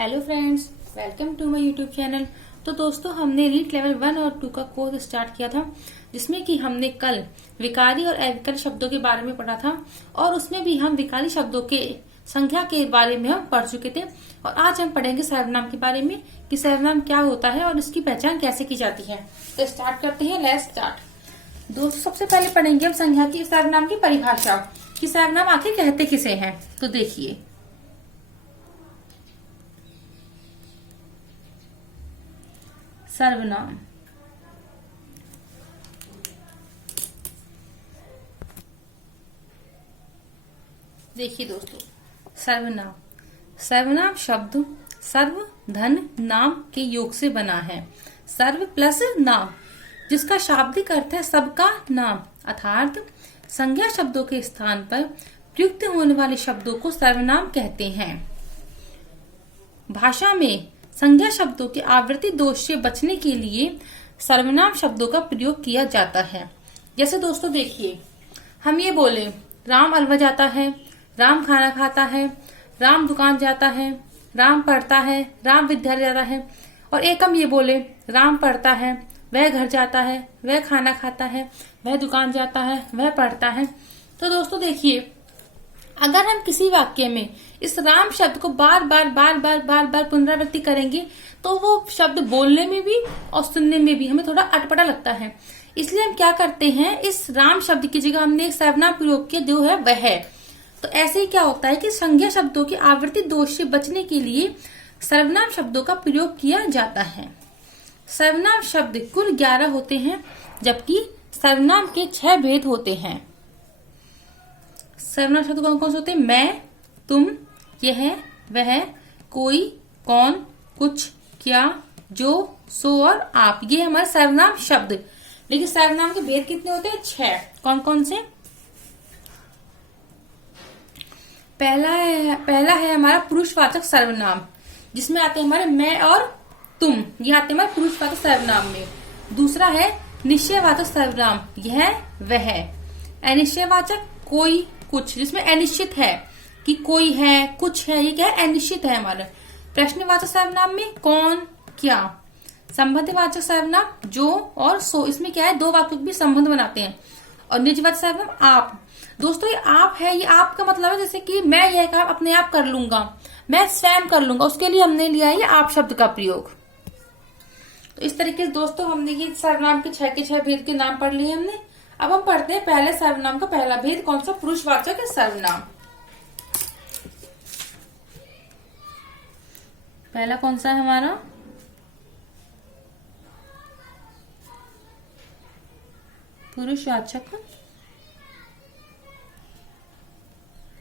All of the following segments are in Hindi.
Hello friends, welcome to my YouTube channel. तो दोस्तों, हमने रीड लेवल 1 और 2 का कोर्स स्टार्ट किया था, जिसमें कि हमने कल विकारी और अविकारी शब्दों के बारे में पढ़ा था और उसमें भी हम विकारी शब्दों के संख्या के बारे में हम पढ़ चुके थे। और आज हम पढ़ेंगे सर्वनाम के बारे में कि सर्वनाम क्या होता है और इसकी पहचान कैसे की जाती है। तो स्टार्ट करते हैं, लेट्स स्टार्ट। दोस्तों, सबसे पहले पढ़ेंगे हम संख्या की सर्वनाम की परिभाषा कि सर्वनाम आखिर कहते किसे हैं। तो देखिए, सर्वनाम देखिए दोस्तों, सर्वनाम सर्वनाम शब्द सर्व धन नाम के योग से बना है। सर्व प्लस नाम, जिसका शाब्दिक अर्थ है सबका नाम, अर्थात संज्ञा शब्दों के स्थान पर प्रयुक्त होने वाले शब्दों को सर्वनाम कहते हैं। भाषा में संज्ञा शब्दों के आवृत्ति दोष से बचने के लिए सर्वनाम शब्दों का प्रयोग किया जाता है। जैसे दोस्तों देखिए, हम ये बोले राम अलवर जाता है, राम खाना खाता है, राम दुकान जाता है, राम पढ़ता है, राम विद्यालय जाता है। और एक हम ये बोले राम पढ़ता है, वह घर जाता है, वह खाना खाता है, वह दुकान जाता है, वह पढ़ता है। तो दोस्तों देखिए, अगर हम किसी वाक्य में इस राम शब्द को बार बार पुनरावृत्ति करेंगे तो वो शब्द बोलने में भी और सुनने में भी हमें थोड़ा अटपटा लगता है। इसलिए हम क्या करते हैं, इस राम शब्द की जगह हमने एक सर्वनाम प्रयोग किया, जो है वह है। तो ऐसे ही क्या होता है कि संज्ञा शब्दों के आवृत्ति दोष से बचने के लिए सर्वनाम शब्दों का प्रयोग किया जाता है। सर्वनाम शब्द कुल 11 होते हैं, जबकि सर्वनाम के 6 भेद होते हैं। सर्वनाम शब्द कौन कौन से होते हैं? मैं, तुम, यह, वह, कोई, कौन, कुछ, क्या, जो, सो और आप, ये हमारे सर्वनाम शब्द। लेकिन सर्वनाम के भेद कितने होते हैं? 6। कौन कौन से? पहला है हमारा पुरुषवाचक सर्वनाम, जिसमें आते हैं हमारे मैं और तुम, ये आते हैं हमारे पुरुषवाचक सर्वनाम में। दूसरा है निश्चयवाचक सर्वनाम, यह, वह। अनिश्चयवाचक कोई, कुछ, जिसमें अनिश्चित है कि कोई है, कुछ है, ये क्या है? अनिश्चित है हमारा। प्रश्नवाचक सर्वनाम में कौन, क्या। संबंधवाचक सर्वनाम जो और सो, इसमें क्या है? 2 वाक्यों के बीच संबंध बनाते हैं। और निजवाचक सर्वनाम आप। दोस्तों, ये आप है, ये आप का मतलब है जैसे कि मैं यह काम अपने आप कर लूंगा, मैं स्वयं कर लूंगा, उसके लिए हमने लिया है ये आप शब्द का प्रयोग। तो इस तरीके से दोस्तों हमने ये सर्वनाम के 6 के 6 भेद के नाम पढ़ लिए हमने। अब हम पढ़ते हैं पहले सर्वनाम का पहला भेद, कौन सा? पुरुषवाचक सर्वनाम। पहला कौन सा है हमारा? पुरुषवाचक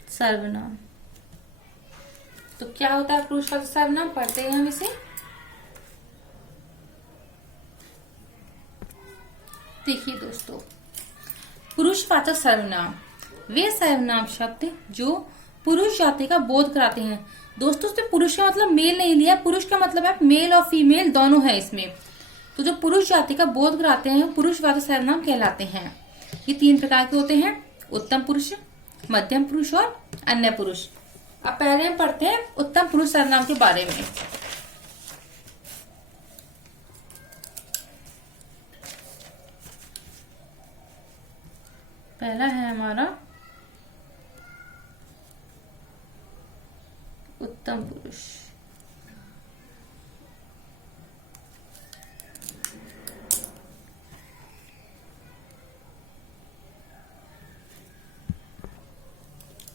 सर्वनाम। तो क्या होता है पुरुषवाचक सर्वनाम? पढ़ते हैं हम इसे। देखिए दोस्तों, पुरुषवाचक सर्वनाम वे सर्वनाम शब्द जो पुरुष जाति का बोध कराते हैं। दोस्तों, इसमें पुरुष का मतलब मेल नहीं लिया, पुरुष का मतलब है मेल और फीमेल दोनों है इसमें। तो जो पुरुष जाति का बोध कराते हैं पुरुषवाचक सर्वनाम कहलाते हैं। ये 3 प्रकार के होते हैं, उत्तम पुरुष, मध्यम पुरुष और अन्य पुरुष। अब पहले हम पढ़ते हैं उत्तम पुरुष सर्वनाम के बारे में। पहला है हमारा उत्तम पुरुष।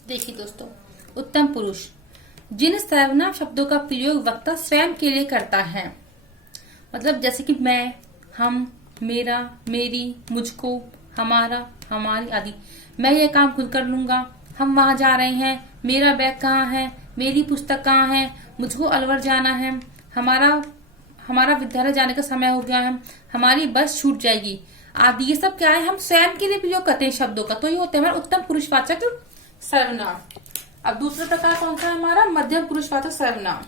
देखिए दोस्तों, उत्तम पुरुष जिन सर्वनाम शब्दों का प्रयोग वक्ता स्वयं के लिए करता है, मतलब जैसे कि मैं, हम, मेरा, मेरी, मुझको, हमारा, हमारी आदि। मैं ये काम खुद कर लूंगा, हम वहां जा रहे हैं, मेरा बैग कहाँ है, मेरी पुस्तक कहाँ है, मुझको अलवर जाना है, हमारा विद्यालय जाने का समय हो गया है, हमारी बस छूट जाएगी आदि। ये सब क्या है? हम स्वयं के लिए प्रयोग करते हैं शब्दों का, तो ये होते हैं हमारा उत्तम पुरुषवाचक सर्वनाम। अब दूसरा प्रकार कौन सा है हमारा? मध्यम पुरुषवाचक सर्वनाम।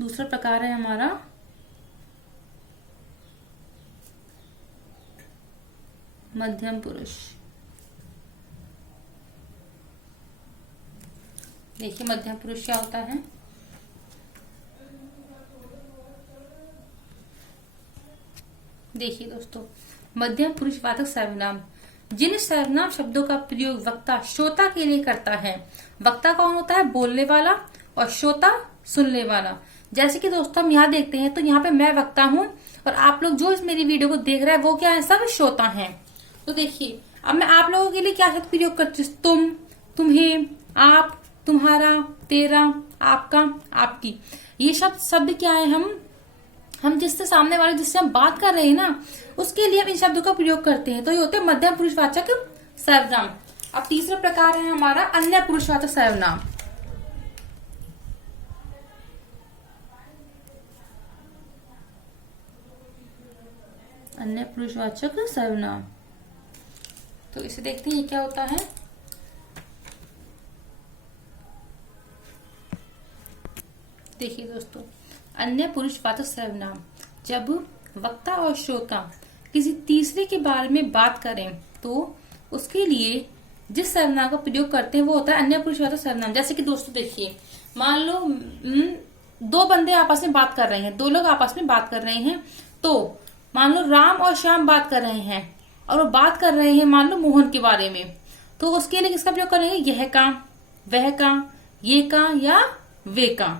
दूसरा प्रकार है हमारा मध्यम पुरुष। देखिए मध्यम पुरुष क्या होता है। देखिए दोस्तों, मध्यम पुरुषवाचक सर्वनाम, जिन सर्वनाम शब्दों का प्रयोग वक्ता श्रोता के लिए करता है। वक्ता कौन होता है? बोलने वाला, और श्रोता सुनने वाला। जैसे कि दोस्तों हम यहाँ देखते हैं, तो यहाँ पे मैं वक्ता हूँ और आप लोग जो इस मेरी वीडियो को देख रहे हैं वो क्या है? सब श्रोता हैं। तो देखिए अब मैं आप लोगों के लिए क्या शब्द प्रयोग करती हूँ? तुम, तुम्हें, आप, तुम्हारा, तेरा, आपका, आपकी। ये शब्द क्या है? हम जिससे सामने वाले जिससे हम बात कर रहे हैं ना, उसके लिए हम इन शब्दों का प्रयोग करते हैं। तो ये होते हैं मध्यम पुरुषवाचक सर्वनाम। अब तीसरा प्रकार है हमारा अन्य पुरुषवाचक सर्वनाम। अन्य पुरुषवाचक सर्वनाम, तो इसे देखते हैं ये क्या होता है। देखिए दोस्तों, अन्य पुरुषवाचक सर्वनाम, जब वक्ता और श्रोता किसी तीसरे के बारे में बात करें तो उसके लिए जिस सर्वनाम का प्रयोग करते हैं वो होता है अन्य पुरुषवाचक सर्वनाम। जैसे कि दोस्तों देखिए, मान लो दो बंदे आपस में बात कर रहे हैं, दो लोग आपस में बात कर रहे हैं। तो मान लो राम और श्याम बात कर रहे हैं और वो बात कर रहे हैं मान लो मोहन के बारे में। तो उसके लिए किसका प्रयोग करेंगे? यह का, वह का, ये का या वे का।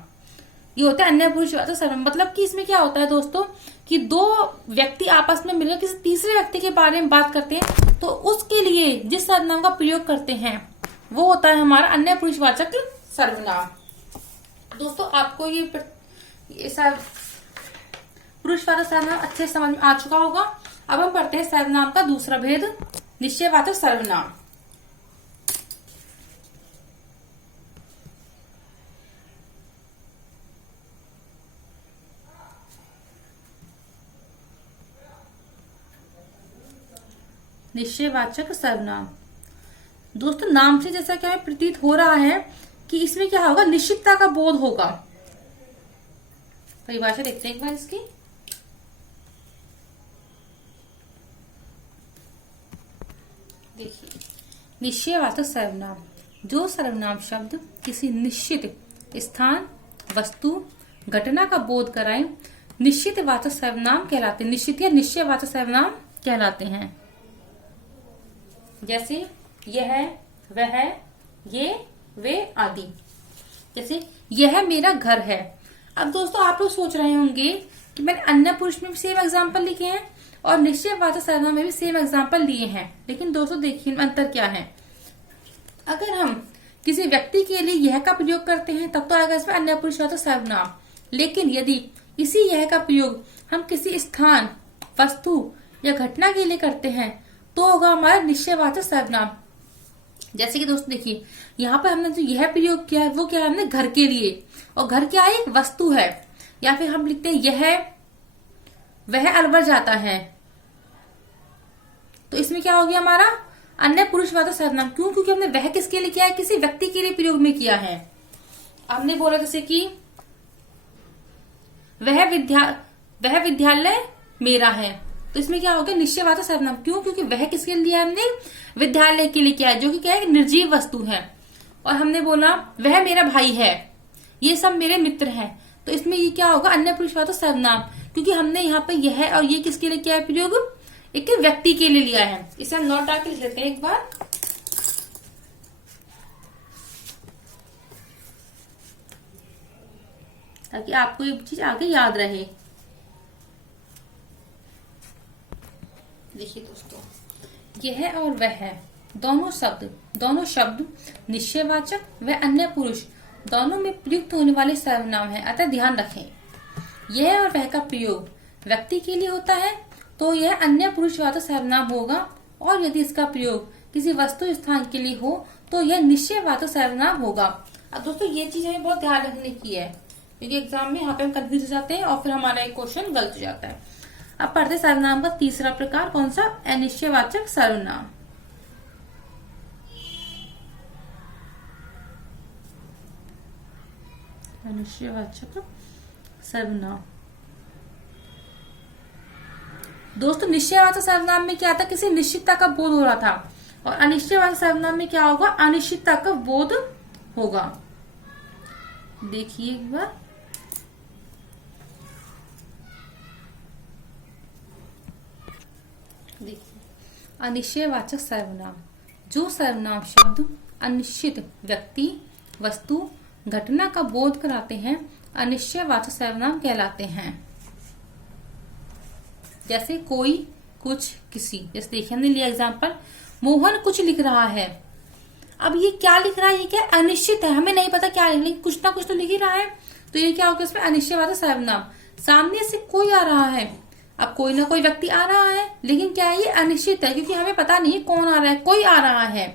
ये होता है अन्य पुरुषवाचक सर्वनाम। मतलब कि इसमें क्या होता है दोस्तों कि दो व्यक्ति आपस में मिलकर किसी तीसरे व्यक्ति के बारे में बात करते हैं, तो उसके लिए जिस सर्वनाम का प्रयोग करते हैं वो होता है हमारा अन्य पुरुषवाचक सर्वनाम। दोस्तों आपको ये सब पुरुषवाचक सर्वनाम अच्छे समझ में आ चुका होगा। अब हम पढ़ते हैं सर्वनाम का दूसरा भेद, निश्चयवाचक सर्वनाम। निश्चयवाचक सर्वनाम, दोस्तों नाम से जैसा क्या प्रतीत हो रहा है कि इसमें क्या होगा? निश्चितता का बोध होगा। परिभाषा देखते हैं एक बार इसकी। देखिए, निश्चयवाचक सर्वनाम, जो सर्वनाम शब्द किसी निश्चित स्थान, वस्तु, घटना का बोध कराए, निश्चितवाचक सर्वनाम कहलाते हैं। निश्चित या निश्चयवाचक सर्वनाम कहलाते हैं। जैसे यह, वह, ये, वे आदि। जैसे यह मेरा घर है। अब दोस्तों आप लोग सोच रहे होंगे कि मैंने अन्य पुरुष में भी सेम एग्जाम्पल लिखे हैं और निश्चयवाचक सर्वनाम में भी सेम एग्जाम्पल लिए हैं, लेकिन दोस्तों देखिए अंतर क्या है। अगर हम किसी व्यक्ति के लिए यह का प्रयोग करते हैं तब तो आएगा इसमें अन्य पुरुषवाचक सर्वनाम। लेकिन यदि इसी यह का प्रयोग हम किसी स्थान, वस्तु या घटना के लिए करते हैं तो होगा हमारा निश्चयवाचक सर्वनाम। जैसे कि दोस्तों देखिए, यहाँ पर हमने जो यह प्रयोग किया है वो क्या है? हमने घर के लिए, और घर क्या है? एक वस्तु है। या फिर हम लिखते हैं यह, वह अलवर जाता है। तो इसमें क्या हो गया हमारा? अन्य पुरुषवाचक सर्वनाम। क्यों? क्योंकि हमने वह किसके लिए किया है? किसी व्यक्ति के लिए प्रयोग में किया है। हमने बोला जैसे कि वह विद्यालय मेरा है, तो इसमें क्या हो गया? निश्चयवाचक सर्वनाम। क्यों? क्योंकि वह किसके लिए हमने विद्यालय के लिए किया है, जो कि क्या है? निर्जीव वस्तु है। और हमने बोला वह मेरा भाई है, ये सब मेरे मित्र हैं, तो इसमें ये क्या होगा? अन्य पुरुषवाचक सर्वनाम। क्योंकि हमने यहाँ पे यह और ये किसके लिए किया है प्रयोग? एक व्यक्ति के लिए लिया है। इसे हम नोट डाल के लिख लेते हैं एक बार। ताकि आपको ये चीज आगे याद रहे। देखिए दोस्तों, यह और वह दोनों शब्द निश्चयवाचक व अन्य पुरुष दोनों में प्रयुक्त होने वाले सर्वनाम है। अतः ध्यान रखें, यह और वह का प्रयोग व्यक्ति के लिए होता है तो यह अन्य पुरुषवाचक सर्वनाम होगा, और यदि इसका प्रयोग किसी वस्तु स्थान के लिए हो तो यह निश्चयवाचक सर्वनाम होगा। अब दोस्तों ये चीज हमें बहुत ध्यान रखने की है, क्योंकि एग्जाम में यहाँ पे हम कंफ्यूज हो जाते हैं और फिर हमारा एक क्वेश्चन गलत हो जाता है। अब पढ़ते सर्वनाम का तीसरा प्रकार, कौन सा? अनिश्चयवाचक सर्वनाम। अनिश्चयवाचक सर्वनाम, दोस्तों निश्चयवाचक सर्वनाम में क्या था? किसी निश्चितता का बोध हो रहा था, और अनिश्चयवाचक सर्वनाम में क्या होगा? अनिश्चितता का बोध होगा। देखिए एक बार, देखिए अनिश्चयवाचक सर्वनाम, जो सर्वनाम शब्द अनिश्चित व्यक्ति, वस्तु, घटना का बोध कराते हैं, अनिश्चयवाचक सर्वनाम कहलाते हैं। जैसे कोई, कुछ, किसी। जैसे देखिए हमने लिया एग्जांपल, मोहन कुछ लिख रहा है। अब ये क्या लिख रहा है, ये क्या अनिश्चित है, हमें नहीं पता क्या लिख, लेकिन कुछ ना कुछ तो लिख ही रहा है, तो ये क्या होगा इसमें अनिश्चयवाचक सर्वनाम। सामने से कोई आ रहा है, अब कोई ना कोई व्यक्ति आ रहा है, लेकिन क्या है ये अनिश्चित है, क्योंकि हमें पता नहीं है कौन आ रहा है, कोई आ रहा है,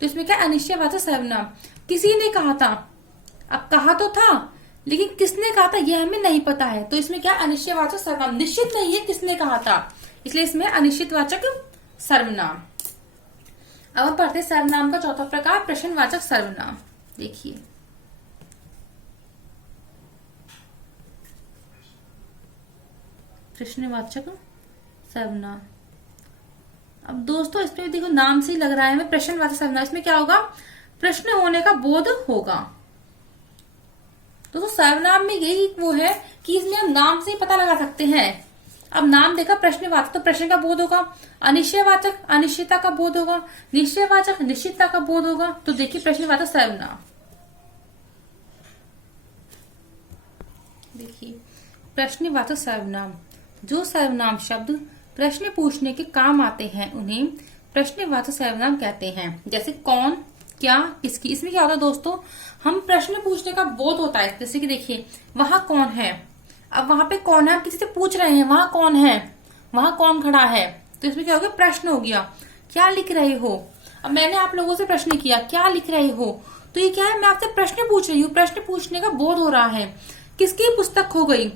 तो इसमें क्या अनिश्चयवाचक सर्वनाम। किसी ने कहा था, अब कहा तो था लेकिन किसने कहा था ये हमें नहीं पता है, तो इसमें क्या अनिश्चयवाचक सर्वनाम, निश्चित नहीं है किसने कहा था, इसलिए इसमें अनिश्चितवाचक सर्वनाम। अब हम पढ़ते सर्वनाम का चौथा प्रकार, प्रश्नवाचक सर्वनाम। देखिए प्रश्नवाचक सर्वनाम। अब दोस्तों इसमें भी देखो नाम से ही लग रहा है हमें प्रश्नवाचक सर्वनाम, इसमें क्या होगा, प्रश्न होने का बोध होगा। तो सर्वनाम में यही वो है कि इसमें हम नाम से ही पता लगा सकते हैं। अब नाम देखा प्रश्नवाचक, तो प्रश्न का बोध होगा, अनिश्चयवाचक अनिश्चितता का बोध होगा, निश्चयवाचक निश्चितता का बोध होगा। तो देखिए प्रश्नवाचक सर्वनाम, देखिए प्रश्नवाचक सर्वनाम, जो सर्वनाम शब्द प्रश्न पूछने के काम आते हैं उन्हें प्रश्नवाचक सर्वनाम कहते हैं। जैसे कौन, क्या, किसकी। इसमें क्या होता है दोस्तों, हम प्रश्न पूछने का बोध होता है। जैसे कि देखिए वहां कौन है, अब वहां पे कौन है, हम किसी से पूछ रहे हैं वहां कौन है, वहां कौन खड़ा है, तो इसमें क्या हो गया, प्रश्न हो गया। क्या लिख रहे हो, अब मैंने आप लोगों से प्रश्न किया क्या लिख रहे हो, तो ये क्या है, मैं आपसे प्रश्न पूछ रही हूँ, प्रश्न पूछने का बोध हो रहा है। किसकी पुस्तक खो गई,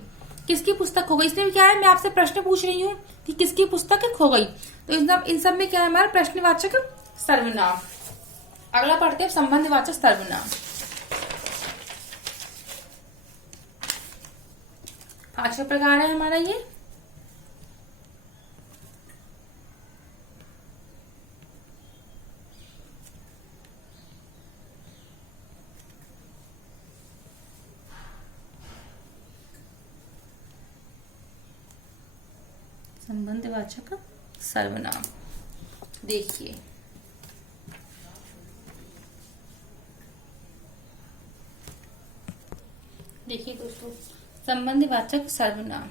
किसकी पुस्तक खो गई, इसमें क्या है, मैं आपसे प्रश्न पूछ रही हूँ कि किसकी पुस्तक खो गई। तो इन सब में क्या है हमारा प्रश्नवाचक सर्वनाम। अगला पढ़ते हैं संबंधवाचक सर्वनाम। पांचवा प्रकार है हमारा ये। संबंधवाचक सर्वनाम। देखिए देखिए दोस्तों, संबंधवाचक सर्वनाम,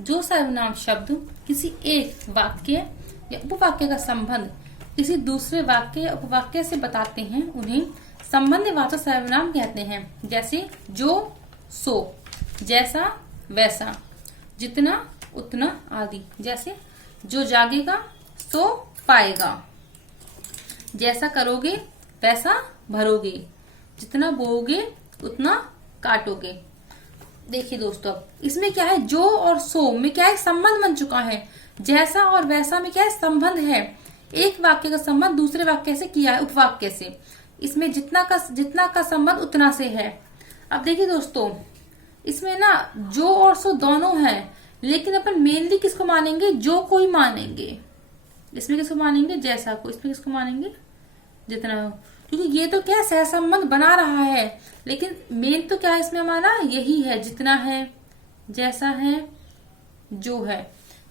जो सर्वनाम शब्द किसी एक वाक्य या उपवाक्य का संबंध किसी दूसरे वाक्य या उपवाक्य से बताते हैं उन्हें संबंधवाचक सर्वनाम कहते हैं। जैसे जो, सो, जैसा, वैसा, जितना, उतना आदि। जैसे जो जागेगा सो पाएगा, जैसा करोगे वैसा भरोगे, जितना बोओगे उतना काटोगे। देखिए दोस्तों इसमें क्या है, जो और सो में क्या है, संबंध बन चुका है। जैसा और वैसा में क्या है, संबंध है। एक वाक्य का संबंध दूसरे वाक्य से किया है, उपवाक्य से। इसमें जितना का संबंध उतना से है। अब देखिए दोस्तों इसमें ना जो और सो दोनों है, लेकिन अपन मेनली किसको मानेंगे, जो को ही मानेंगे। इसमें किसको मानेंगे, जैसा को। इसमें किसको मानेंगे, जितना, क्योंकि ये तो क्या है सहसंबंध बना रहा है, लेकिन मेन तो क्या है इसमें हमारा यही है, जितना है, जैसा है, जो है।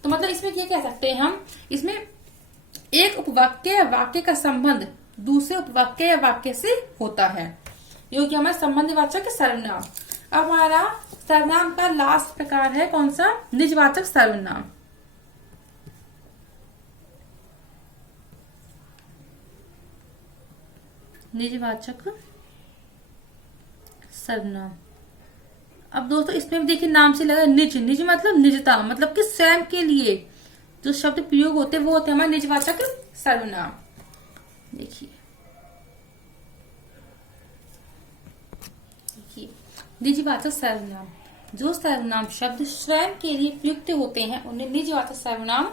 तो मतलब इसमें क्या कह सकते हैं हम, इसमें एक उपवाक्य या वाक्य का संबंध दूसरे उपवाक्य या वाक्य से होता है। ये हो गया हमारा संबंधवाचक सर्वनाम। अब हमारा सर्वनाम का लास्ट प्रकार है कौन सा, निजवाचक सर्वनाम। निजवाचक सर्वनाम। अब दोस्तों इसमें भी देखिए नाम से लगा निज, निज मतलब निजता, मतलब कि स्वयं के लिए जो शब्द प्रयोग होते हैं वो होते हैं हमारे निजवाचक सर्वनाम। देखिए निजवाचक सर्वनाम, जो सर्वनाम शब्द स्वयं के लिए प्रयुक्त होते हैं उन्हें निजवाचक सर्वनाम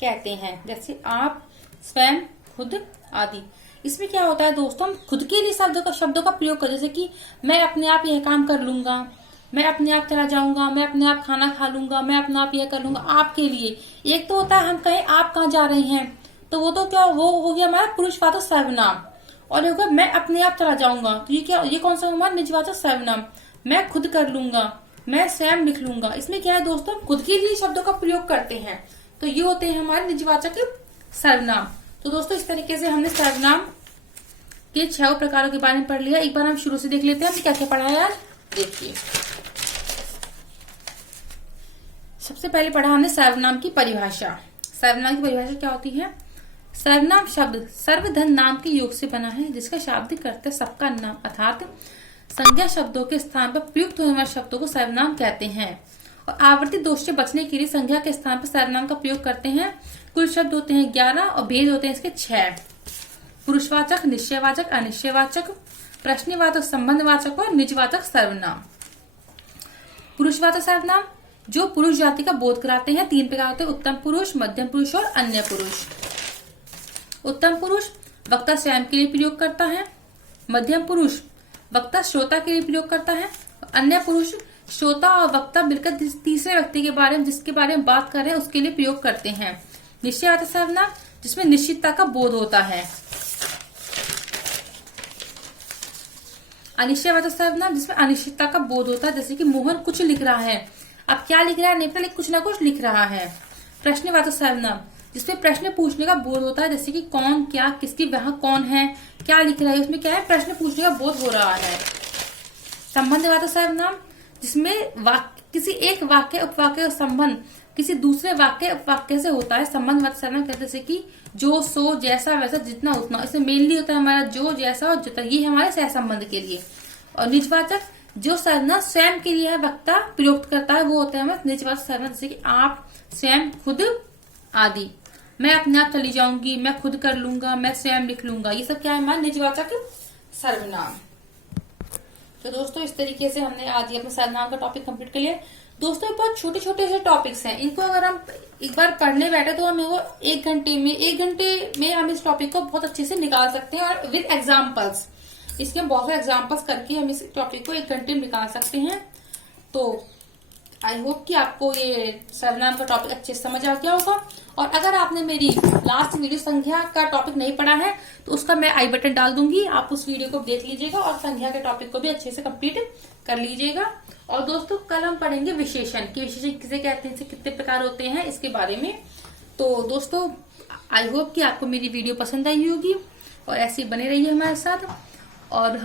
कहते हैं। जैसे आप, स्वयं, खुद आदि। इसमें क्या होता है दोस्तों, हम खुद के लिए शब्दों का प्रयोग कर, जैसे कि मैं अपने आप यह काम कर लूंगा, मैं अपने आप चला जाऊंगा, मैं अपने आप खाना खा लूंगा, मैं अपने आप यह कर लूंगा, आपके लिए। एक तो होता है हम कहें आप कहाँ जा रहे हैं, तो वो तो क्या, वो हो गया हमारा पुरुषवाचक सर्वनाम। और होगा मैं अपने आप चला जाऊंगा, तो ये क्या, ये कौन सा हमारा निजवाचक सर्वनाम। मैं खुद कर लूंगा, मैं स्वयं लिख लूंगा। इसमें क्या है दोस्तों, हम खुद के लिए शब्दों का प्रयोग करते हैं। तो ये होते हैं हमारे निजवाचक सर्वनाम। तो दोस्तों इस तरीके से हमने सर्वनाम के 6 प्रकारों के बारे में पढ़ लिया। एक बार हम शुरू से देख लेते हैं हमने क्या क्या पढ़ा है यार। देखिए, सबसे पहले पढ़ा हमने सर्वनाम की परिभाषा। सर्वनाम की परिभाषा क्या होती है? सर्वनाम शब्द सर्वधन नाम के योग से बना है, जिसका शाब्दिक अर्थ है सबका नाम, अर्थात संज्ञा शब्दों के स्थान पर प्रयुक्त होने वाले शब्दों को सर्वनाम कहते हैं। और आवर्ती दोष से बचने के लिए संज्ञा के स्थान पर सर्वनाम का प्रयोग करते हैं। कुल शब्द होते हैं 11 और भेद होते हैं इसके 6। पुरुषवाचक, निश्चयवाचक, अनिश्चयवाचक, प्रश्नवाचक, संबंधवाचक और निजवाचक सर्वनाम। पुरुषवाचक सर्वनाम जो पुरुष जाति का बोध कराते हैं 3 प्रकार होते हैं: उत्तम पुरुष, मध्यम पुरुष और अन्य पुरुष। उत्तम पुरुष वक्ता स्वयं के लिए प्रयोग करता है। मध्यम पुरुष वक्ता श्रोता के लिए प्रयोग करता है। अन्य पुरुष श्रोता और वक्ता मिलकर तीसरे व्यक्ति के बारे में, जिसके बारे में बात कर रहे हैं, उसके लिए प्रयोग करते हैं। निश्चयवाचक सर्वनाम जिसमें निश्चितता का बोध होता है। अनिश्चयवाचक सर्वनाम जिसमें अनिश्चितता का बोध होता है, जैसे कि मोहन कुछ लिख रहा है, अब क्या लिख रहा है नहीं पता, लेकिन कुछ ना कुछ लिख रहा है। प्रश्नवाचक सर्वनाम जिसमें प्रश्न पूछने का बोध होता है, जैसे कि कौन, क्या, किसकी, वहां कौन है, क्या लिख रहा है, उसमें क्या है, प्रश्न पूछने का बोध हो रहा है। संबंधवाचक सर्वनाम जिसमें किसी एक वाक्य उपवाक्य का संबंध किसी दूसरे वाक्य उपवाक्य से होता है। संबंधवाचक सर्वनाम कहते हैं जैसे कि जो, सो, जैसा, वैसा, जितना, उतना। इसमें मेनली होता है हमारा जो, जैसा और जितना, ये हमारे सह संबंध के लिए। और निजवाचक जो सर्वनाम स्वयं के लिए है वक्ता प्रयोग करता है, वो होता है हमारा निजवाचक सर्वनाम, जैसे कि आप, स्वयं, खुद आदि। मैं अपने आप चली जाऊंगी, मैं खुद कर लूंगा, मैं स्वयं लिख लूंगा, ये सब क्या है हमारा निजवाचक सर्वनाम। तो दोस्तों इस तरीके से हमने आज ये अपने सर्वनाम का टॉपिक कंप्लीट कर लिया। दोस्तों बहुत छोटे छोटे से टॉपिक्स हैं, इनको अगर हम एक बार पढ़ने बैठे तो हमें वो एक घंटे में हम इस टॉपिक को बहुत अच्छे से निकाल सकते हैं, और विद एग्जाम्पल्स। इसके हम बहुत सारे एग्जाम्पल्स करके हम इस टॉपिक को 1 घंटे में निकाल सकते हैं। तो आई होप कि आपको ये सर्वनाम का टॉपिक अच्छे से समझ आ गया होगा। और अगर आपने मेरी लास्ट वीडियो संख्या का टॉपिक नहीं पढ़ा है तो उसका मैं आई बटन डाल दूंगी, आप उस वीडियो को देख लीजिएगा और संख्या के टॉपिक को भी अच्छे से कंप्लीट कर लीजिएगा। और दोस्तों कल हम पढ़ेंगे विशेषण कि विशेषण किसे कहते हैं, कितने प्रकार होते हैं, इसके बारे में। तो दोस्तों आई होप कि आपको मेरी वीडियो पसंद आई होगी और ऐसे बने रहिए हमारे साथ। और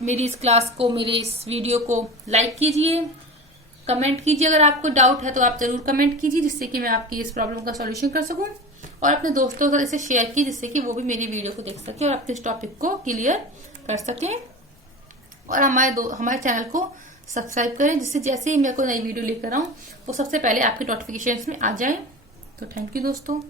मेरी इस क्लास को, मेरे इस वीडियो को लाइक कीजिए, कमेंट कीजिए। अगर आपको डाउट है तो आप जरूर कमेंट कीजिए, जिससे कि मैं आपकी इस प्रॉब्लम का सॉल्यूशन कर सकूं। और अपने दोस्तों के साथ इसे शेयर कीजिए, जिससे कि वो भी मेरी वीडियो को देख सके और अपने इस टॉपिक को क्लियर कर सके। और हमारे चैनल को सब्सक्राइब करें, जिससे जैसे ही मैं कोई नई वीडियो लेकर आऊं वो सबसे पहले आपके नोटिफिकेशन में आ जाए। तो थैंक यू दोस्तों।